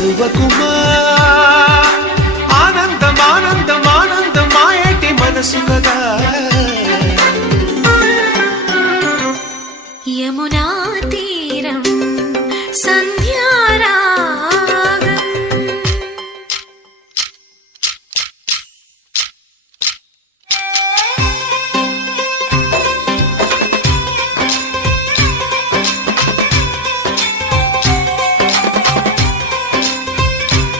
మరువకుమా ఆనందం ఆనందం ఆనందం మాయటి మనసు కదా యమునా తీరం